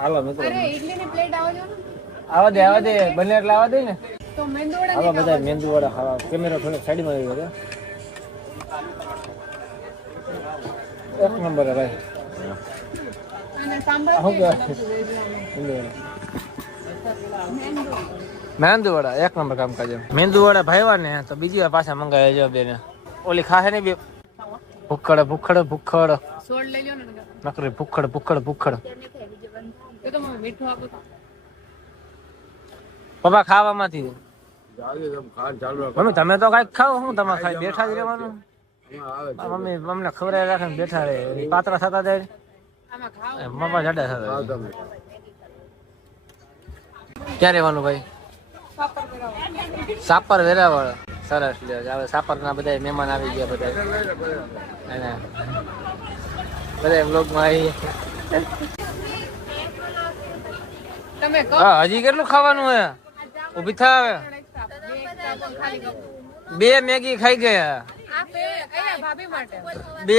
હાલો મિત્રો અરે ઇડલીની પ્લેટ આવજો ને. આવા દે બને એટલે આવા દે ને. તો મેંદુ વડા હાલો બધા મેંદુ વડા ખાવા. કેમેરા થોડો સાઈડમાં આવી ગયો. એક નંબર હે ભાઈ. અને સાંભળ શું કહેવાય? મેંદુ વડા એક નંબર કામ કાજ. મેંદુ વડા ભાઈવા ને તો બીજી વાર પાછા મંગાવ્યા જો બેને. ઓલી ખાહે ને બે ભૂખડ સોળ લઈ લ્યો ને. નકરી ભૂખડ તો મને મીઠું આપો. પપ્પા ખાવામાંથી મમ્મી તમે તો કઈક ખાવ હું તમે ખાઈ બેઠા જ રહેવાનું. મમ્મી અમને ખવડાવી રાખે ને બેઠા રહે પાત્રા થતા જાય આમાં ખાવ. મમ્મા જાડા થતા જાય. ક્યાં રહેવાનું ભાઈ? સાપર વેરાવળ. સરસ લે હવે સાપર ના બધા મહેમાન આવી ગયા બધા અને બધા બ્લોગમાં આવી. તમે કહો. હા હજી કેટલું ખાવાનું હે? ઊભી થા હવે. બે મેગી ખાઈ ગયા. આ ભાભી માટે. બે